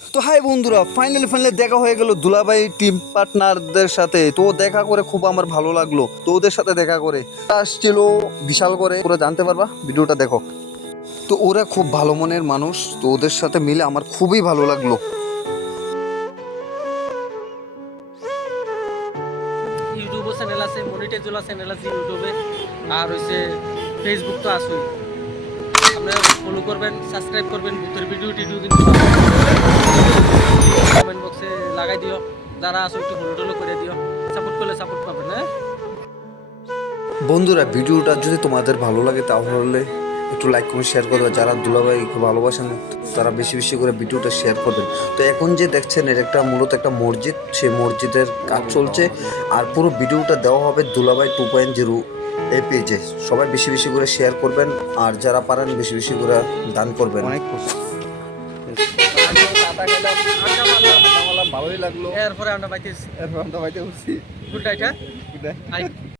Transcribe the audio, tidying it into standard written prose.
তো হাই বন্ধুরা, ফাইনালি দেখা হয়ে গেল দুলাভাই টিম পার্টনারদের সাথে। তো দেখা করে খুব আমার ভালো লাগলো। তো ওদের সাথে দেখা করে আসছিল বিশাল করে, পুরো জানতে পারবা, ভিডিওটা দেখো। তো ওরা খুব ভালো মনের মানুষ, তো ওদের সাথে মিলে আমার খুবই ভালো লাগলো। ইউটিউবও চ্যানেল আছে, মনিটাইজওয়ালা চ্যানেল আছে ইউটিউবে, আর হচ্ছে ফেসবুক তো আছেই। আপনারা ফলো করবেন, সাবস্ক্রাইব করবেন। ভূতের ভিডিও টিডিও কিন্তু কমেন্ট বক্সে লাগাই দিও। যারা আছো একটু ফলো টলো করে দিও, সাপোর্ট করলে সাপোর্ট পাবেন। হ্যাঁ বন্ধুরা, ভিডিওটা যদি তোমাদের ভালো লাগে তাহলে একটু লাইক কমেন্ট শেয়ার করবে। যারা দুলাভাইকে ভালোবাসেন তারা বেশি বেশি করে ভিডিওটা শেয়ার করবেন। তো এখন যে দেখছেন এর মূলত একটা মসজিদ, সেই মসজিদের কাজ চলছে। আর পুরো ভিডিওটা দেওয়া হবে দুলাভাই 2.0 এই পেজে। সবাই বেশি বেশি করে শেয়ার করবেন, আর যারা পারেন বেশি বেশি করে দান করবেন। অনেক ভালোই লাগলো। এরপরে আমরা বাইতে উঠছি। Good night. হ্যাঁ